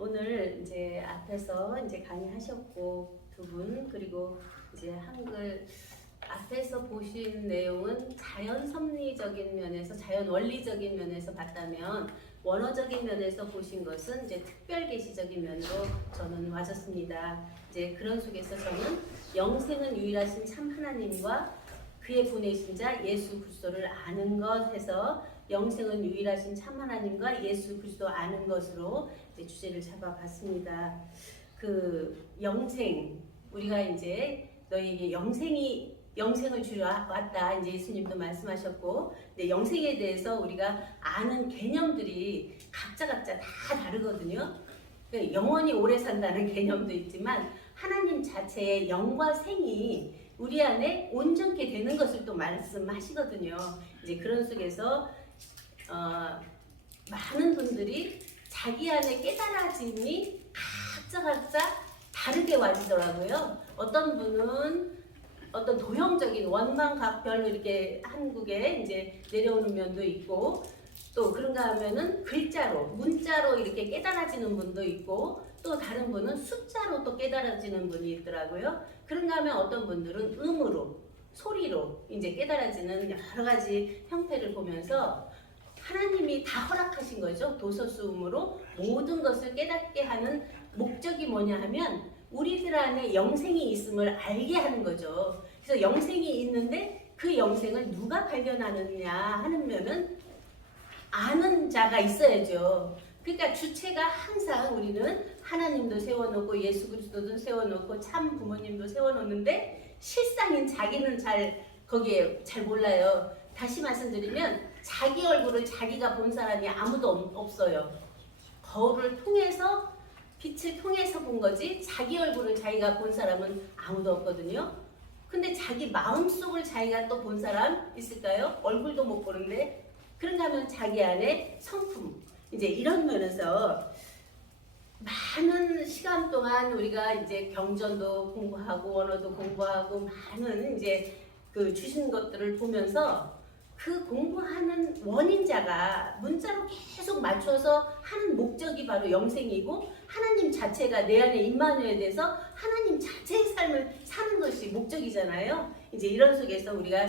오늘 이제 앞에서 이제 강의하셨고 두 분 그리고 이제 한글 앞에서 보신 내용은 자연 섭리적인 면에서 자연 원리적인 면에서 봤다면 원어적인 면에서 보신 것은 이제 특별 계시적인 면으로 저는 와졌습니다. 이제 그런 속에서 저는 영생은 유일하신 참 하나님과 그의 보내신 자 예수 그리스도를 아는 것 해서 영생은 유일하신 참 하나님과 예수 그리스도 아는 것으로 이제 주제를 잡아봤습니다. 그 영생 우리가 이제 너희에게 영생을 주려 왔다 이제 예수님도 말씀하셨고, 근데 영생에 대해서 우리가 아는 개념들이 각자 다 다르거든요. 그러니까 영원히 오래 산다는 개념도 있지만 하나님 자체의 영과 생이 우리 안에 온전케 되는 것을 또 말씀하시거든요. 이제 그런 속에서 많은 분들이 자기 안에 깨달아짐이 각자 다르게 와지더라고요. 어떤 분은 어떤 도형적인 원망각별로 이렇게 한국에 이제 내려오는 면도 있고, 또 그런가 하면은 글자로 문자로 이렇게 깨달아지는 분도 있고, 또 다른 분은 숫자로 또 깨달아지는 분이 있더라고요. 그런가 하면 어떤 분들은 음으로 소리로 이제 깨달아지는 여러 가지 형태를 보면서 하나님이 다 허락하신 거죠. 도서수음으로 모든 것을 깨닫게 하는 목적이 뭐냐 하면 우리들 안에 영생이 있음을 알게 하는 거죠. 그래서 영생이 있는데 그 영생을 누가 발견하느냐 하는 면은 아는 자가 있어야죠. 그러니까 주체가 항상 우리는 하나님도 세워놓고 예수 그리스도도 세워놓고 참 부모님도 세워놓는데 실상인 자기는 거기에 잘 몰라요. 다시 말씀드리면 자기 얼굴을 자기가 본 사람이 아무도 없어요. 거울을 통해서 빛을 통해서 본 거지 자기 얼굴을 자기가 본 사람은 아무도 없거든요. 근데 자기 마음속을 자기가 또 본 사람 있을까요? 얼굴도 못 보는데. 그런가 하면 자기 안에 성품 이제 이런 면에서 많은 시간 동안 우리가 이제 경전도 공부하고 원어도 공부하고 많은 이제 그 주신 것들을 보면서 그 공부하는 원인자가 문자로 계속 맞춰서 하는 목적이 바로 영생이고 하나님 자체가 내 안에 임마누엘에 대해서 하나님 자체의 삶을 사는 것이 목적이잖아요. 이제 이런 속에서 우리가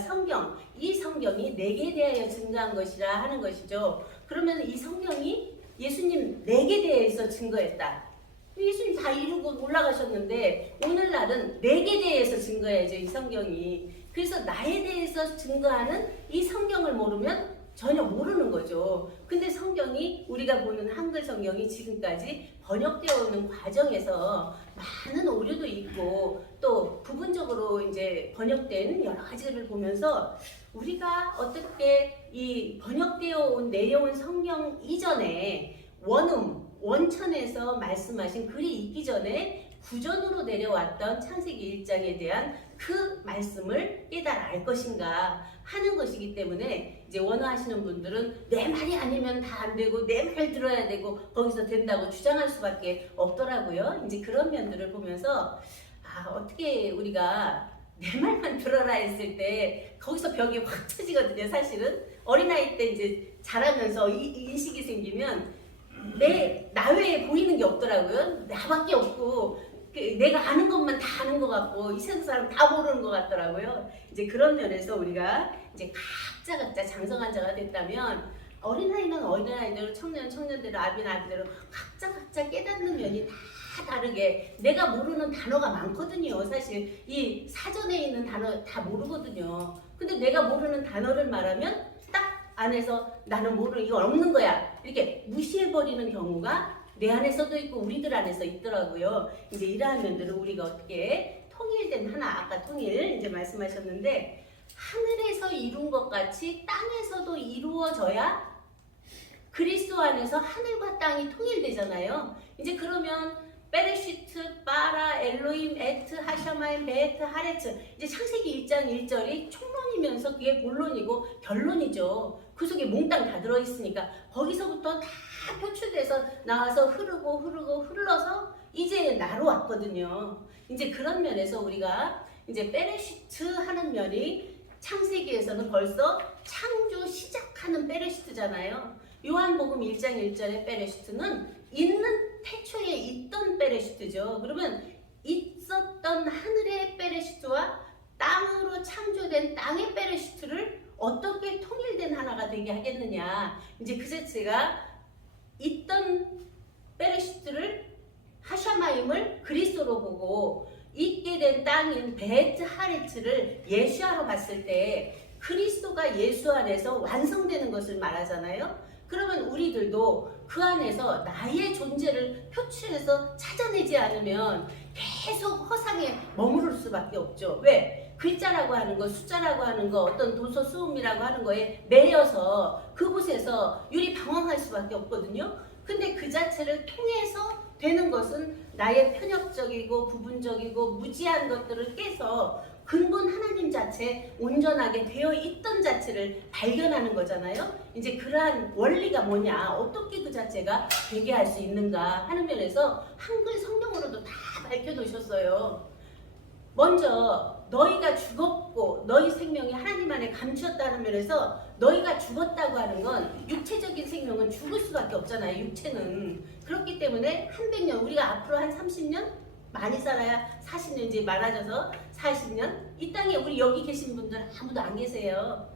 이 성경이 내게 대하여 증거한 것이라 하는 것이죠. 그러면 이 성경이 예수님 내게 대해서 증거했다. 예수님 다 이루고 올라가셨는데 오늘날은 내게 대해서 증거해야죠. 이 성경이. 그래서 나에 대해서 증거하는 이 성경을 모르면 전혀 모르는 거죠. 근데 성경이 우리가 보는 한글 성경이 지금까지 번역되어 오는 과정에서 많은 오류도 있고 또 부분적으로 이제 번역된 여러 가지를 보면서 우리가 어떻게 이 번역되어 온 내려온 성경 이전에 원천에서 말씀하신 글이 있기 전에 구전으로 내려왔던 창세기 1장에 대한 그 말씀을 깨달아 알 것인가 하는 것이기 때문에 이제 원어하시는 분들은 내 말이 아니면 다 안 되고 내 말 들어야 되고 거기서 된다고 주장할 수밖에 없더라고요. 이제 그런 면들을 보면서 어떻게 우리가 내 말만 들어라 했을 때 거기서 벽이 확 터지거든요. 사실은 어린아이 때 이제 자라면서 이 인식이 생기면 나 외에 보이는 게 없더라고요. 나밖에 없고 내가 아는 것만 다 아는 것 같고 이 세상 사람 다 모르는 것 같더라고요. 이제 그런 면에서 우리가 이제 각자 장성한 자가 됐다면 어린아이는 어린아이대로 청년대로 아비는 아비대로 각자 깨닫는 면이 다 다르게 내가 모르는 단어가 많거든요. 사실 이 사전에 있는 단어 다 모르거든요. 근데 내가 모르는 단어를 말하면 딱 안에서 나는 모르는 이거 없는 거야 이렇게 무시해버리는 경우가 내 안에서도 있고 우리들 안에서 있더라고요. 이제 이러한 면들을 우리가 어떻게 통일된 하나 아까 통일 이제 말씀하셨는데 하늘에서 이룬 것 같이 땅에서도 이루어져야 그리스도 안에서 하늘과 땅이 통일되잖아요. 이제 그러면 베레시트, 바라, 엘로임, 에트, 하샤마임, 베트, 하레츠 이제 창세기 1장 1절이 총론이면서 그게 본론이고 결론이죠. 그 속에 몽땅 다 들어있으니까 거기서부터 다 표출돼서 나와서 흘러서 이제 나로 왔거든요. 이제 그런 면에서 우리가 이제 베레시트 하는 면이 창세기에서는 벌써 창조 시작하는 베레시트잖아요. 요한복음 1장 1절의 베레시트는 있는 태초에 되죠. 그러면 있었던 하늘의 베레시트와 땅으로 창조된 땅의 베레시트를 어떻게 통일된 하나가 되게 하겠느냐. 이제 그 자체가 있던 베레시트를 하샤마임을 그리스도로 보고 있게 된 땅인 베트 하레츠를 예수아로 봤을 때 그리스도가 예수 안에서 완성되는 것을 말하잖아요. 그러면 우리들도 그 안에서 나의 존재를 표출해서 찾아내지 않으면 계속 허상에 머무를 수밖에 없죠. 왜? 글자라고 하는 거, 숫자라고 하는 거, 어떤 도서 수음이라고 하는 거에 매여서 그곳에서 유리 방황할 수밖에 없거든요. 근데 그 자체를 통해서 되는 것은 나의 편협적이고 부분적이고 무지한 것들을 깨서 근본 하나님 자체 온전하게 되어 있던 자체를 발견하는 거잖아요. 이제 그러한 원리가 뭐냐, 어떻게 그 자체가 되게 할 수 있는가 하는 면에서 한글 성경으로도 다 밝혀 놓으셨어요. 먼저 너희가 죽었고 너희 생명이 하나님 안에 감추었다는 면에서 너희가 죽었다고 하는 건 육체적인 생명은 죽을 수밖에 없잖아요. 육체는. 그렇기 때문에 한 100년, 우리가 앞으로 한 30년 많이 살아야 40년, 이제 많아져서 40년, 이 땅에 우리 여기 계신 분들 아무도 안 계세요.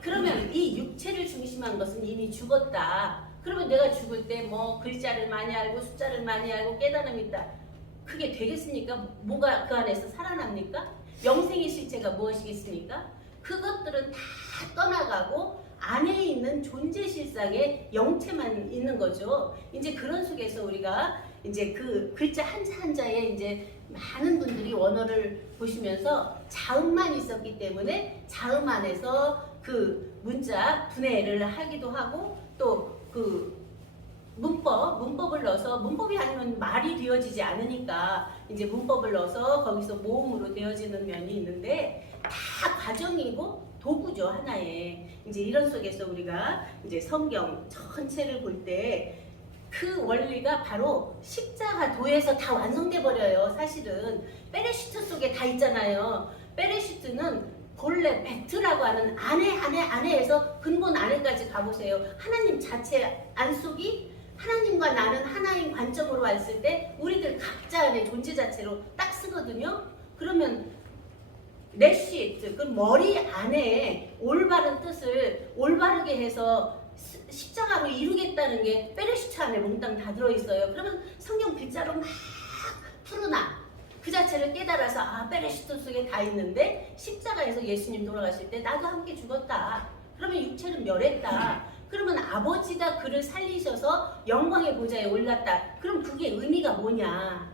그러면 이 육체를 중심한 것은 이미 죽었다. 그러면 내가 죽을 때 뭐 글자를 많이 알고 숫자를 많이 알고 깨달음이 있다. 그게 되겠습니까? 뭐가 그 안에서 살아납니까? 영생의 실체가 무엇이겠습니까? 그것들은 다 떠나가고 안에 있는 존재 실상의 영체만 있는 거죠. 이제 그런 속에서 우리가 이제 그 글자 한자 한자에 이제 많은 분들이 원어를 보시면서 자음만 있었기 때문에 자음 안에서 그 문자 분해를 하기도 하고 또 그 문법을 넣어서, 문법이 아니면 말이 되어지지 않으니까 이제 문법을 넣어서 거기서 모음으로 되어지는 면이 있는데 다 과정이고 도구죠, 하나의. 이제 이런 속에서 우리가 이제 성경 전체를 볼 때 그 원리가 바로 십자가도에서 다 완성돼 버려요. 사실은 베레시트 속에 다 있잖아요. 베레시트는 본래 베트라고 하는 안에에서 근본 안에까지 가보세요. 하나님 자체 안속이 하나님과 나는 하나인 관점으로 봤을 때 우리들 각자 안에 존재 자체로 딱 쓰거든요. 그러면 레시트, 그 머리 안에 올바른 뜻을 올바르게 해서 십자가로 이루겠다는 게 베레시트 안에 몽땅 다 들어있어요. 그러면 성경 글자로 막 풀어놔. 그 자체를 깨달아서 아, 베레시트 속에 다 있는데 십자가에서 예수님 돌아가실 때 나도 함께 죽었다. 그러면 육체는 멸했다. 그러면 아버지가 그를 살리셔서 영광의 보좌에 올랐다. 그럼 그게 의미가 뭐냐?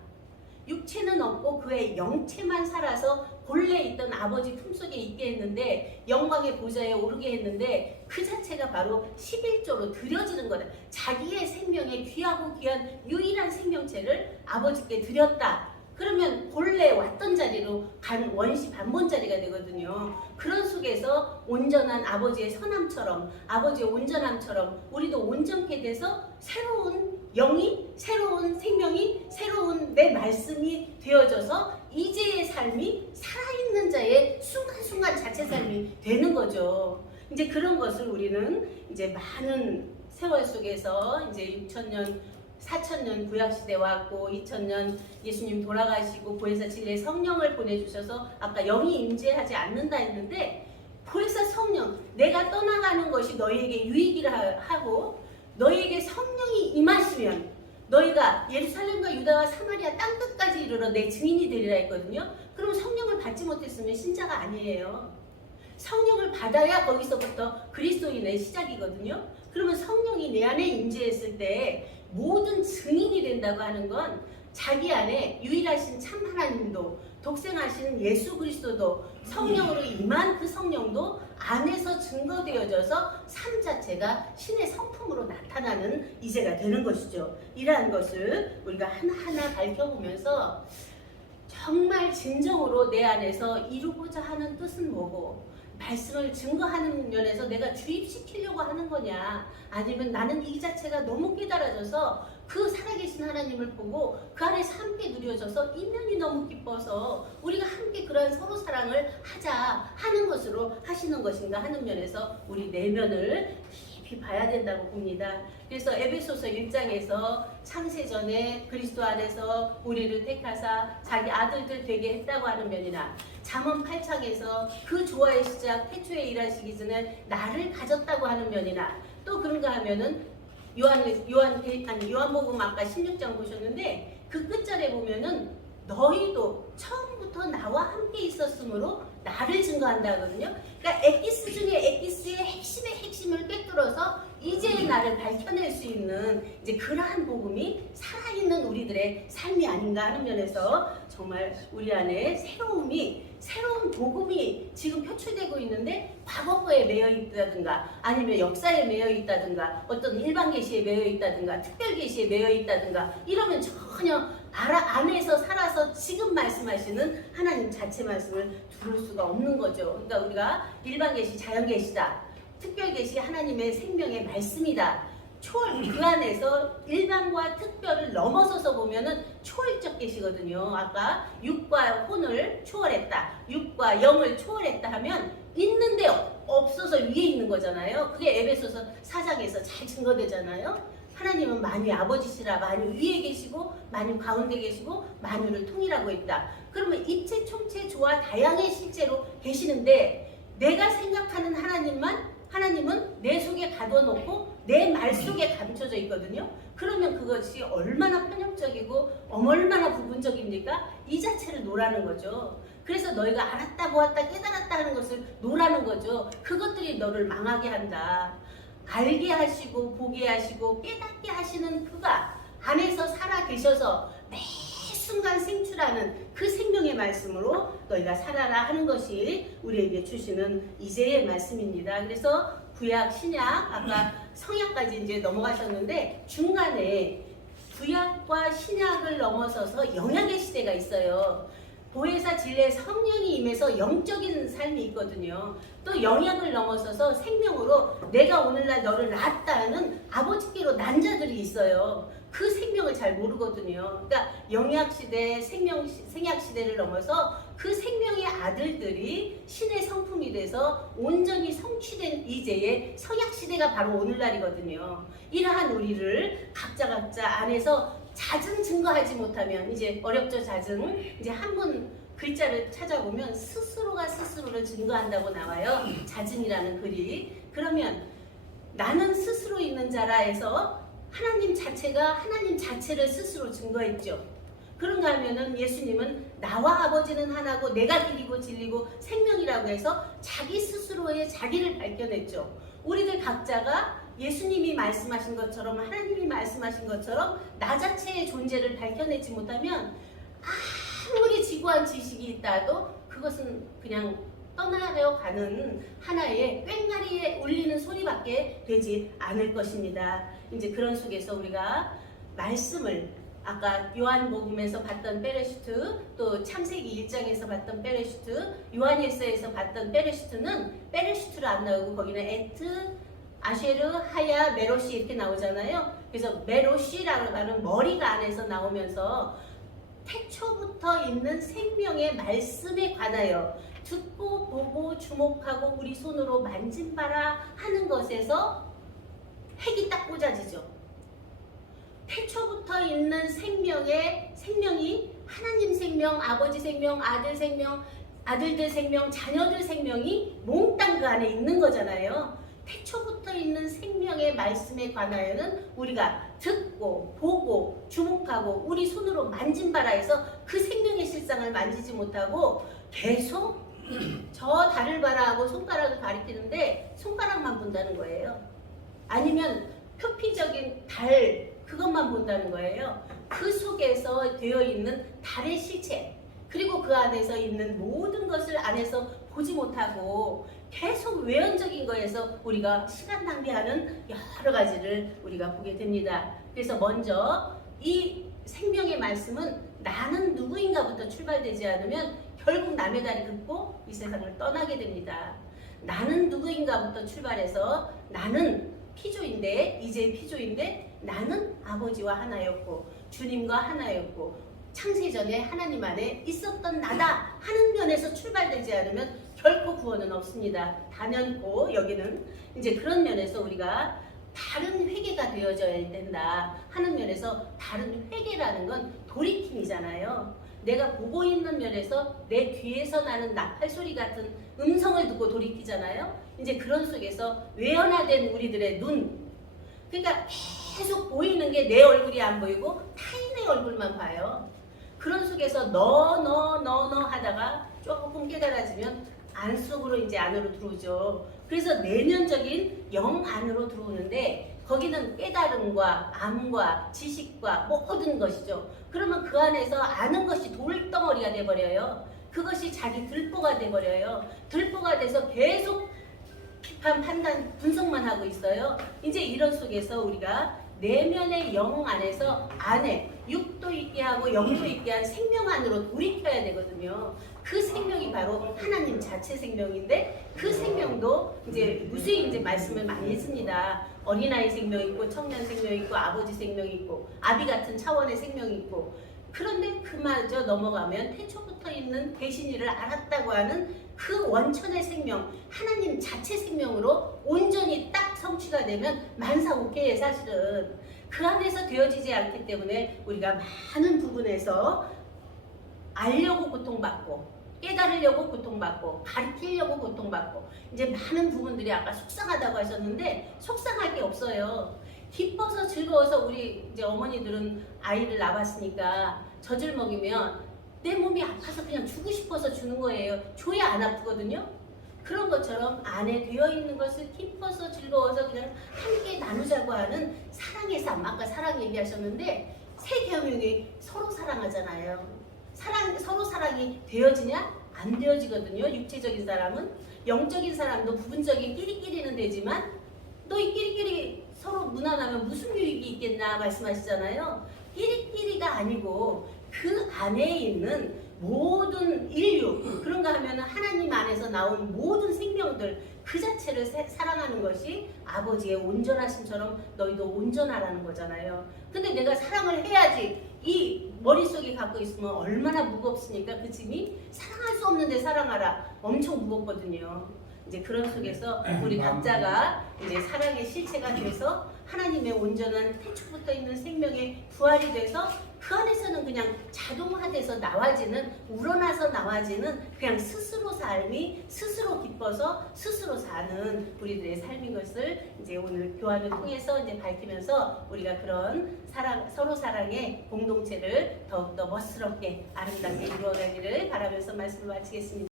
육체는 없고 그의 영체만 살아서 본래 있던 아버지 품속에 있게 했는데 영광의 보좌에 오르게 했는데 그 자체가 바로 11조로 드려지는 거다. 자기의 생명에 귀하고 귀한 유일한 생명체를 아버지께 드렸다. 그러면 본래 왔던 자리로 간 원시 반본 자리가 되거든요. 그런 속에서 온전한 아버지의 선함처럼, 아버지의 온전함처럼 우리도 온전케 돼서 새로운 영이, 새로운 생명이, 새로운 내 말씀이 되어져서 이제의 삶이 살아있는 자의 순간순간 자체 삶이 되는 거죠. 이제 그런 것을 우리는 이제 많은 세월 속에서 이제 6,000년 4,000년 구약시대 왔고 2,000년 예수님 돌아가시고 보혜사 진리의 성령을 보내주셔서 아까 영이 임재하지 않는다 했는데 보혜사 성령, 내가 떠나가는 것이 너희에게 유익이라 하고 너희에게 성령이 임하시면 너희가 예루살렘과 유다와 사마리아 땅끝까지 이르러 내 증인이 되리라 했거든요. 그럼 성령을 받지 못했으면 신자가 아니에요. 성령을 받아야 거기서부터 그리스도인의 시작이거든요. 그러면 성령이 내 안에 임재했을 때 모든 증인이 된다고 하는 건 자기 안에 유일하신 참 하나님도 독생하신 예수 그리스도도 성령으로 임한 그 성령도 안에서 증거되어져서 삶 자체가 신의 성품으로 나타나는 이제가 되는 것이죠. 이러한 것을 우리가 하나하나 밝혀보면서 정말 진정으로 내 안에서 이루고자 하는 뜻은 뭐고 말씀을 증거하는 면에서 내가 주입시키려고 하는 거냐, 아니면 나는 이 자체가 너무 깨달아져서 그 살아계신 하나님을 보고 그 안에서 함께 누려져서 인연이 너무 기뻐서 우리가 함께 그러한 서로 사랑을 하자 하는 것으로 하시는 것인가 하는 면에서 우리 내면을 깊이 봐야 된다고 봅니다. 그래서 에베소서 1장에서 창세전에 그리스도 안에서 우리를 택하사 자기 아들들 되게 했다고 하는 면이나, 잠언 8장에서 그 조화의 시작 태초에 일하시기 전에 나를 가졌다고 하는 면이나, 또 그런가 하면은 요한복음 아까 16장 보셨는데 그 끝절에 보면은 너희도 처음부터 나와 함께 있었으므로 나를 증거한다 하거든요. 그러니까 엑기스 중에 엑기스의 핵심의 핵심을 꿰뚫어서 이제의 나를 밝혀낼 수 있는 이제 그러한 복음이 살아있는 우리들의 삶이 아닌가 하는 면에서 정말 우리 안에 새로운 복음이 지금 표출되고 있는데 과거 거에 매여 있다든가 아니면 역사에 매여 있다든가 어떤 일반 계시에 매여 있다든가 특별 계시에 매여 있다든가 이러면 전혀 안에서 살아서 지금 말씀하시는 하나님 자체 말씀을 들을 수가 없는 거죠. 그러니까 우리가 일반 계시, 자연 계시다. 특별 계시 하나님의 생명의 말씀이다. 그 안에서 일반과 특별을 넘어서서 보면은 초월적 계시거든요. 아까 육과 혼을 초월했다. 육과 영을 초월했다 하면 있는데 없어서 위에 있는 거잖아요. 그게 에베소서 4장에서 잘 증거되잖아요. 하나님은 만유의 아버지시라. 만유 위에 계시고 만유 가운데 계시고 만유를 통일하고 있다. 그러면 입체 총체 조화 다양의 실제로 계시는데 내가 생각하는 하나님은 내 속에 가둬놓고 내 말 속에 감춰져 있거든요. 그러면 그것이 얼마나 편협적이고 얼마나 부분적입니까? 이 자체를 노라는 거죠. 그래서 너희가 알았다 보았다 깨달았다 하는 것을 노라는 거죠. 그것들이 너를 망하게 한다. 알게 하시고 보게 하시고 깨닫게 하시는 그가 안에서 살아 계셔서 매 순간 생출하는 그 생명의 말씀으로 너희가 살아라 하는 것이 우리에게 주시는 이제의 말씀입니다. 그래서 구약, 신약, 아까 성약까지 이제 넘어가셨는데 중간에 구약과 신약을 넘어서서 영약의 시대가 있어요. 보혜사 진례 성령이 임해서 영적인 삶이 있거든요. 또 영약을 넘어서서 생명으로 내가 오늘날 너를 낳았다는 아버지께로 난 자들이 있어요. 그 생명을 잘 모르거든요. 그러니까 영약 시대, 생약 시대를 넘어서 그 생명의 아들들이 신의 성품이 돼서 온전히 성취된 이제의 성약 시대가 바로 오늘날이거든요. 이러한 우리를 각자 안에서 자증 증거하지 못하면 이제 어렵죠. 자증. 이제 한문 글자를 찾아보면 스스로가 스스로를 증거한다고 나와요. 자증이라는 글이. 그러면 나는 스스로 있는 자라 해서 하나님 자체가 하나님 자체를 스스로 증거했죠. 그런가 하면은 예수님은 나와 아버지는 하나고 내가 길이고 진리고 생명이라고 해서 자기 스스로의 자기를 밝혀냈죠. 우리들 각자가 예수님이 말씀하신 것처럼 하나님이 말씀하신 것처럼 나 자체의 존재를 밝혀내지 못하면 아무리 지구한 지식이 있다도 그것은 그냥 떠나려 가는 하나의 꽹과리에 울리는 소리밖에 되지 않을 것입니다. 이제 그런 속에서 우리가 말씀을 아까 요한복음에서 봤던 베레시트, 또 창세기 1장에서 봤던 베레시트, 요한일서에서 봤던 베레시트는 베레시트로 안 나오고 거기는 에트, 아쉐르, 하야, 메로시 이렇게 나오잖아요. 그래서 메로시라고 하는 머리가 안에서 나오면서 태초부터 있는 생명의 말씀에 관하여 듣고 보고 주목하고 우리 손으로 만진바라 하는 것에서 핵이 딱 꽂아지죠. 태초부터 있는 생명이 하나님 생명, 아버지 생명, 아들 생명, 아들들 생명, 자녀들 생명이 몽땅 그 안에 있는 거잖아요. 태초부터 있는 생명의 말씀에 관하여는 우리가 듣고 보고 주목하고 우리 손으로 만진바라 해서 그 생명의 실상을 만지지 못하고 계속 저 달을 봐라 하고 손가락을 가리키는데 손가락만 본다는 거예요. 아니면 표피적인 달 그것만 본다는 거예요. 그 속에서 되어 있는 달의 실체 그리고 그 안에서 있는 모든 것을 안에서 보지 못하고 계속 외연적인 거에서 우리가 시간 낭비하는 여러 가지를 우리가 보게 됩니다. 그래서 먼저 이 생명의 말씀은 나는 누구인가부터 출발되지 않으면 결국 남의 다리 긋고 이 세상을 떠나게 됩니다. 나는 누구인가부터 출발해서 나는 피조인데 이제 피조인데 나는 아버지와 하나였고 주님과 하나였고 창세전에 하나님 안에 있었던 나다 하는 면에서 출발되지 않으면 결코 구원은 없습니다. 단연코 여기는 이제 그런 면에서 우리가 바른 회개가 되어져야 된다 하는 면에서 바른 회개라는 건 돌이킴이잖아요. 내가 보고 있는 면에서 내 뒤에서 나는 나팔 소리 같은 음성을 듣고 돌이키잖아요. 이제 그런 속에서 외연화된 우리들의 눈, 그러니까 계속 보이는 게 내 얼굴이 안 보이고 타인의 얼굴만 봐요. 그런 속에서 너 하다가 조금 깨달아지면 안속으로 이제 안으로 들어오죠. 그래서 내면적인 영 안으로 들어오는데 거기는 깨달음과 암과 지식과 모든 것이죠. 그러면 그 안에서 아는 것이 돌덩어리가 돼버려요. 그것이 자기 들보가 돼버려요. 들보가 돼서 계속 비판, 판단, 분석만 하고 있어요. 이제 이런 속에서 우리가 내면의 영 안에서 안에 육도 있게 하고 영도 있게 한 생명 안으로 돌이켜야 되거든요. 그 생명이 바로 하나님 자체 생명인데 그 생명도 이제 무수히 이제 말씀을 많이 했습니다. 어린아이 생명 있고 청년 생명 있고 아버지 생명 있고 아비 같은 차원의 생명이 있고 그런데 그마저 넘어가면 태초부터 있는 대신이를 알았다고 하는 그 원천의 생명 하나님 자체 생명으로 온전히 딱 성취가 되면 만사오케이에 사실은 그 안에서 되어지지 않기 때문에 우리가 많은 부분에서 알려고 고통받고 깨달으려고 고통받고 가르치려고 고통받고 이제 많은 부분들이 아까 속상하다고 하셨는데 속상할 게 없어요. 기뻐서 즐거워서 우리 이제 어머니들은 아이를 낳았으니까 젖을 먹이면 내 몸이 아파서 그냥 주고 싶어서 주는 거예요. 줘야 안 아프거든요. 그런 것처럼 안에 되어 있는 것을 기뻐서 즐거워서 그냥 함께 나누자고 하는 사랑의 삶. 아까 사랑 얘기하셨는데 세 계명이 서로 사랑하잖아요. 서로 사랑이 되어지냐? 안 되어지거든요. 육체적인 사람은. 영적인 사람도 부분적인 끼리끼리는 되지만 너희 끼리끼리 서로 무난하면 무슨 유익이 있겠나 말씀하시잖아요. 끼리끼리가 아니고 그 안에 있는 모든 인류, 그런가 하면 하나님 안에서 나온 모든 생명들 그 자체를 사랑하는 것이 아버지의 온전하심처럼 너희도 온전하라는 거잖아요. 근데 내가 사랑을 해야지 이 머릿속에 갖고 있으면 얼마나 무겁습니까? 그 짐이 사랑할 수 없는데 사랑하라 엄청 무겁거든요. 이제 그런 속에서 우리 각자가 이제 사랑의 실체가 돼서 하나님의 온전한 태초부터 있는 생명의 부활이 돼서 그 안에서는 그냥 자동화돼서 나와지는 우러나서 나와지는 그냥 스스로 삶이 스스로 기뻐서 스스로 사는 우리들의 삶인 것을 이제 오늘 교환을 통해서 이제 밝히면서 우리가 그런 사랑, 서로 사랑의 공동체를 더욱더 멋스럽게 아름답게 이루어가기를 바라면서 말씀을 마치겠습니다.